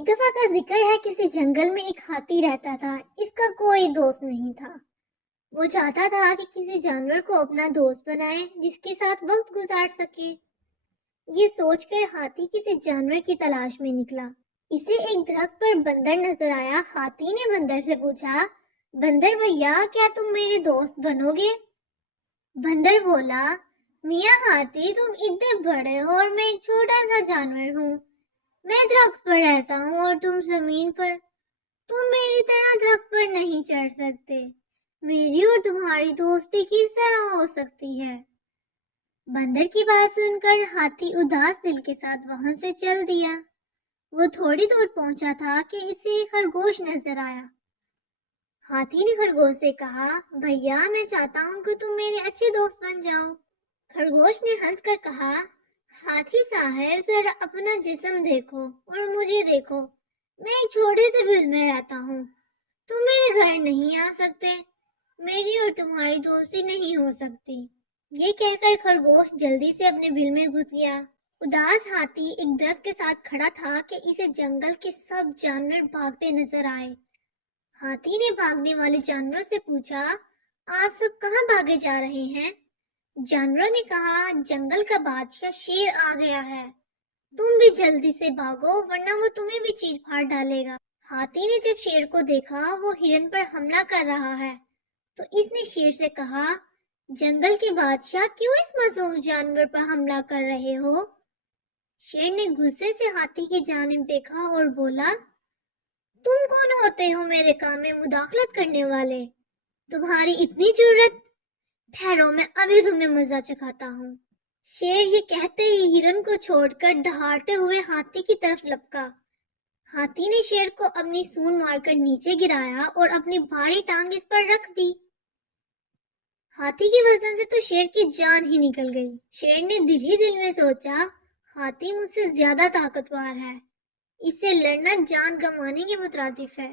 ایک دفعہ کا ذکر ہے کسی جنگل میں ایک ہاتھی رہتا تھا۔ اس کا کوئی دوست نہیں تھا۔ وہ چاہتا تھا کہ کسی جانور کو اپنا دوست بنائے جس کے ساتھ وقت گزار سکے۔ یہ سوچ کر ہاتھی کسی جانور کی تلاش میں نکلا۔ اسے ایک درخت پر بندر نظر آیا۔ ہاتھی نے بندر سے پوچھا، بندر بھیا کیا تم میرے دوست بنو گے؟ بندر بولا، میاں ہاتھی تم اتنے بڑے ہو اور میں ایک چھوٹا سا جانور ہوں۔ میں درخت پر رہتا ہوں اور تم زمین پر۔ تم میری طرح درخت پر نہیں چڑھ سکتے۔ میری اور تمہاری دوستی کس طرح ہو سکتی ہے؟ بندر کی بات سن کر ہاتھی اداس دل کے ساتھ وہاں سے چل دیا۔ وہ تھوڑی دور پہنچا تھا کہ اسے ایک خرگوش نظر آیا۔ ہاتھی نے خرگوش سے کہا، بھیا میں چاہتا ہوں کہ تم میرے اچھے دوست بن جاؤ۔ خرگوش نے ہنس کر کہا، ہاتھی صاحب ذرا اپنا جسم دیکھو اور مجھے دیکھو۔ میں ایک چھوٹے سے بل میں رہتا ہوں۔ تم میرے گھر نہیں آ سکتے۔ میری اور تمہاری دوستی نہیں ہو سکتی۔ یہ کہہ کر خرگوش جلدی سے اپنے بل میں گھس گیا۔ اداس ہاتھی ایک درخت کے ساتھ کھڑا تھا کہ اسے جنگل کے سب جانور بھاگتے نظر آئے۔ ہاتھی نے بھاگنے والے جانوروں سے پوچھا، آپ سب کہاں بھاگے جا رہے ہیں؟ جانوروں نے کہا، جنگل کا بادشاہ شیر آ گیا ہے۔ تم بھی جلدی سے بھاگو ورنہ وہ تمہیں بھی چیر پھاڑ ڈالے گا۔ ہاتھی نے جب شیر کو دیکھا وہ ہرن پر حملہ کر رہا ہے تو اس نے شیر سے کہا، جنگل کے بادشاہ کیوں اس معصوم جانور پر حملہ کر رہے ہو؟ شیر نے غصے سے ہاتھی کی جانب دیکھا اور بولا، تم کون ہوتے ہو میرے کام میں مداخلت کرنے والے؟ تمہاری اتنی جرأت؟ ٹھہرو میں ابھی تمہیں مزہ چکھاتا ہوں۔ شیر یہ کہتے ہی ہرن کو چھوڑ کر دہاڑتے ہوئے ہاتھی کی طرف لپکا۔ ہاتھی نے شیر کو اپنی سونڈ مار کر نیچے گرایا اور اپنی بھاری ٹانگ اس پر رکھ دی۔ ہاتھی کی وزن سے تو شیر کی جان ہی نکل گئی۔ شیر نے دل ہی دل میں سوچا، ہاتھی مجھ سے زیادہ طاقتور ہے۔ اس سے لڑنا جان گنوانے کے مترادف ہے۔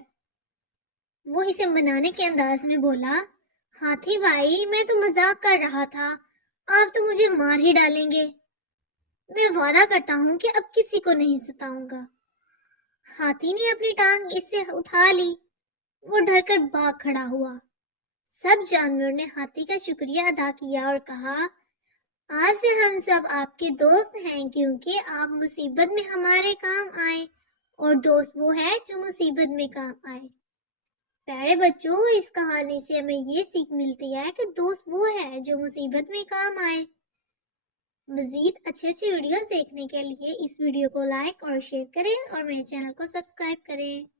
وہ اسے منانے کے انداز میں بولا، ہاتھی بھائی میں تو مذاق کر رہا تھا، آپ تو مجھے مار ہی ڈالیں گے۔ میں وعدہ کرتا ہوں کہ اب کسی کو نہیں ستاؤں گا۔ ہاتھی نے اپنی ٹانگ اس سے اٹھا لی۔ وہ ڈر کر بھاگ کھڑا ہوا۔ سب جانوروں نے ہاتھی کا شکریہ ادا کیا اور کہا، آج سے ہم سب آپ کے دوست ہیں کیونکہ آپ مصیبت میں ہمارے کام آئے، اور دوست وہ ہے جو مصیبت میں کام آئے۔ پیارے بچوں، اس کہانی سے ہمیں یہ سیکھ ملتی ہے کہ دوست وہ ہے جو مصیبت میں کام آئے۔ مزید اچھے ویڈیوز دیکھنے کے لیے اس ویڈیو کو لائک اور شیئر کریں اور میرے چینل کو سبسکرائب کریں۔